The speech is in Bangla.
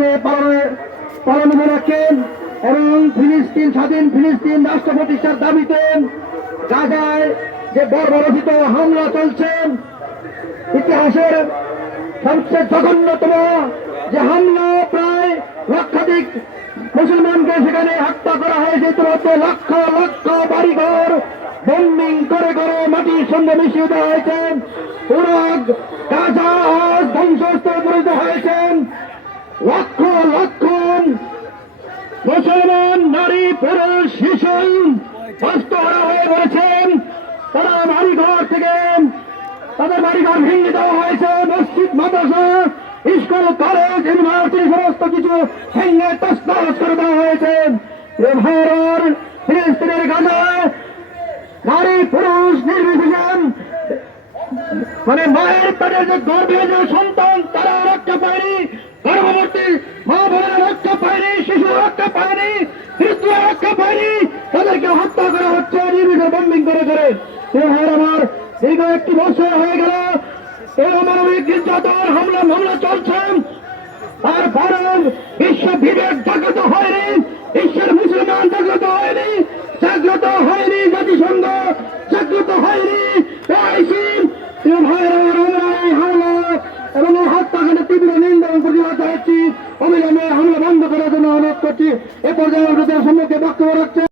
কাছে পালন রাখেন এবং ফিলিস্তিন স্বাধীন ফিলিস্তিন রাষ্ট্র প্রতিষ্ঠার দাবিতে গাজায় যে বর্বরচিত হামলা চলছে, ইতিহাসের সবচেয়ে জঘন্যতম যে হামলা, প্রায় লক্ষাধিক মুসলমানকে সেখানে হত্যা করা হয়েছে, ইতিমধ্যে লক্ষ লক্ষ বাড়িঘর বম্বিং করে করে মাটির সঙ্গে মিশিয়ে দেওয়া হয়েছে। পুরো গাজা আজ ধ্বংসস্তূপে পরিণত হয়েছে। লক্ষ লক্ষ মুসলমান নারী পুরুষ শিশু হস্তহারা হয়ে পড়েছেন। তারা বাড়িঘর থেকে তাদের বাড়িঘর ভেঙে দেওয়া হয়েছে। মসজিদ মাদ্রাসা স্কুল কলেজ ইউনিভার্সিটি সমস্ত কিছু ভেঙে তছনছ করে দেওয়া হয়েছে। ভারত ফিলিস্তিনের গাজায় নারী পুরুষ নির্বিশেষে মানে মায়ের পেটের যে গর্ভে যে সন্তান তারা রক্ষা পায়নি, গর্ভবতী মা বোনেরা রক্ষা পায়নি, শিশু রক্ষা পায়নি, বৃদ্ধরা রক্ষা পায়নি, তাদেরকে হত্যা করা হচ্ছে নির্বিঘ্ন বম্বিং করে করে। আমার দীর্ঘ একটি বছর হয়ে গেল এই অমানবিক নির্যাতন হামলা চলছে। তারপরে বিশ্ব বিবেক জাগ্রত হয়নি, বিশ্বের মুসলমান জাগ্রত হয়নি, জাগ্রত হয়নি জাতিসংঘ, জাগ্রত হয়নি হামলা এবং হত্যাকাণ্ডের তীব্র নিন্দা এবং প্রতিবাদ জানাচ্ছি। অবিলম্বে হামলা বন্ধ করার জন্য অনুরোধ করছি। এ পর্যায়ে সম্মুখে বক্তব্য রাখছে